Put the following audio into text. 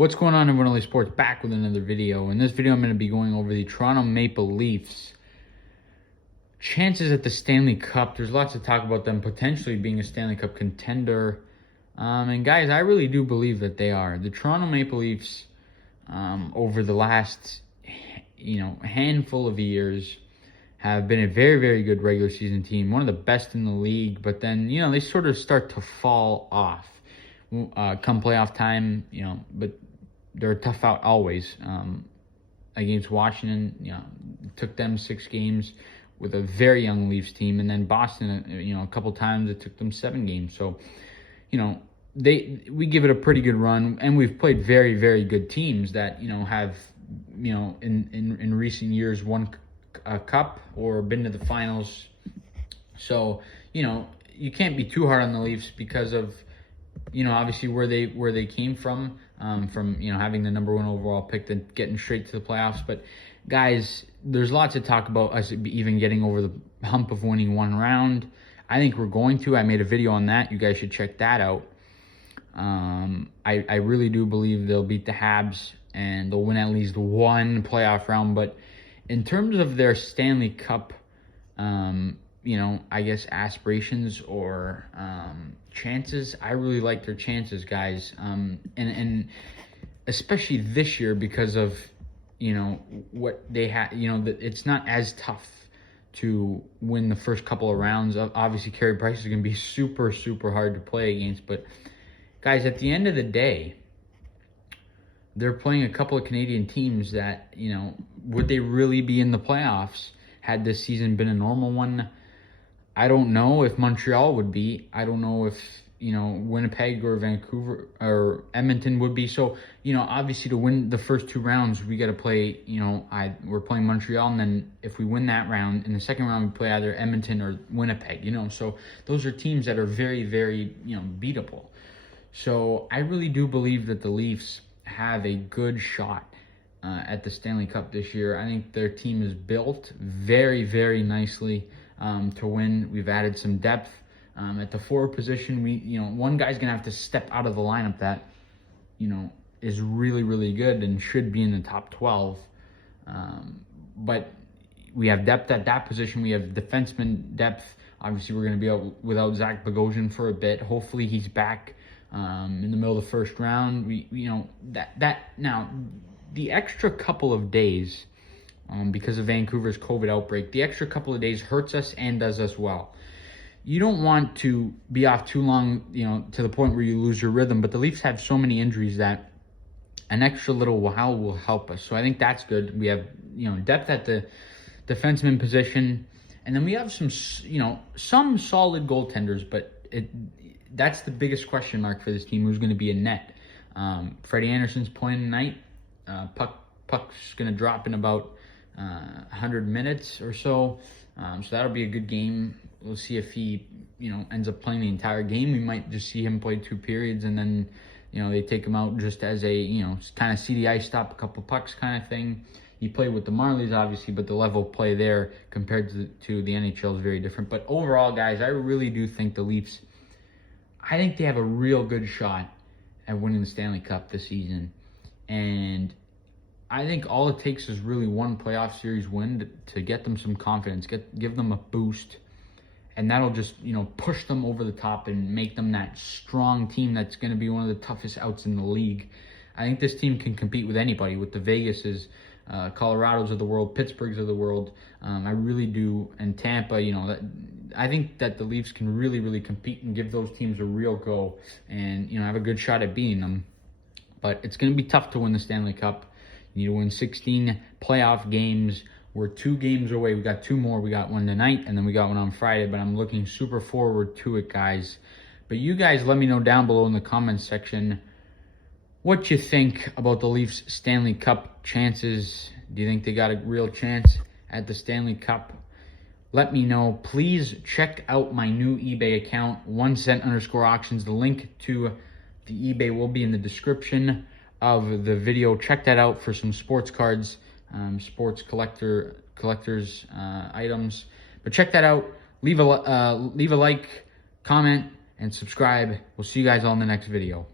What's going on, everyone? LA Sports back with another video. In this video, I'm going to be going over the Toronto Maple Leafs chances at the Stanley Cup. There's lots to talk about them potentially being a Stanley Cup contender. And guys, I really do believe that they are. The Toronto Maple Leafs, over the last, handful of years, have been a very, very good regular season team, one of the best in the league. But then, they sort of start to fall off come playoff time, but they're a tough out always. Against Washington, it took them 6 games with a very young Leafs team, and then Boston, a couple times it took them 7 games. So, we give it a pretty good run, and we've played very, very good teams that have in recent years won a cup or been to the finals. So you can't be too hard on the Leafs because of obviously where they came from having the number 1 overall pick and getting straight to the playoffs. But guys, there's lots to talk about us even getting over the hump of winning 1 round. I think we're going to. I made a video on that. You guys should check that out. I really do believe they'll beat the Habs and they'll win at least 1 playoff round. But in terms of their Stanley Cup, I guess aspirations or chances, I really like their chances, guys. And especially this year because of, what they had, it's not as tough to win the first couple of rounds. Obviously, Carey Price is going to be super, super hard to play against. But, guys, at the end of the day, they're playing a couple of Canadian teams that, would they really be in the playoffs had this season been a normal one? I don't know if Montreal would be. I don't know if, Winnipeg or Vancouver or Edmonton would be. So, obviously to win the first 2 rounds, we got to play, we're playing Montreal. And then if we win that round, in the second round, we play either Edmonton or Winnipeg, So those are teams that are very, very, beatable. So I really do believe that the Leafs have a good shot at the Stanley Cup this year. I think their team is built very, very nicely to win. We've added some depth at the forward position. One guy's gonna have to step out of the lineup that is really, really good and should be in the top 12. But we have depth at that position. We have defenseman depth. Obviously, we're gonna be out without Zach Bogosian for a bit. Hopefully, he's back in the middle of the first round. Now the extra couple of days. Because of Vancouver's COVID outbreak, the extra couple of days hurts us and does us well. You don't want to be off too long, to the point where you lose your rhythm. But the Leafs have so many injuries that an extra little while will help us. So I think that's good. We have, depth at the defenseman position. And then we have some solid goaltenders. But that's the biggest question mark for this team. Who's going to be in net? Freddie Anderson's playing tonight. Puck's going to drop in about 100 minutes or so. So that'll be a good game. We'll see if he, ends up playing the entire game. We might just see him play 2 periods and then, they take him out just as a, kind of see the ice, stop a couple pucks kind of thing. He played with the Marlies, obviously, but the level of play there compared to the NHL is very different. But overall, guys, I really do think the Leafs, I think they have a real good shot at winning the Stanley Cup this season. And I think all it takes is really 1 playoff series win to get them some confidence, give them a boost, and that'll just, push them over the top and make them that strong team that's going to be one of the toughest outs in the league. I think this team can compete with anybody, with the Vegases, Colorados of the world, Pittsburghs of the world. I really do, and Tampa, I think that the Leafs can really, really compete and give those teams a real go and, have a good shot at beating them. But it's going to be tough to win the Stanley Cup. You need to win 16 playoff games. We're 2 games away. We got 2 more. We got 1 tonight, and then we got 1 on Friday. But I'm looking super forward to it, guys. But you guys let me know down below in the comments section what you think about the Leafs Stanley Cup chances. Do you think they got a real chance at the Stanley Cup? Let me know. Please check out my new eBay account, 1cent_auctions. The link to the eBay will be in the description of the video. Check that out for some sports cards, sports collectors items. But check that out. Leave a like, comment, and subscribe. We'll see you guys all in the next video.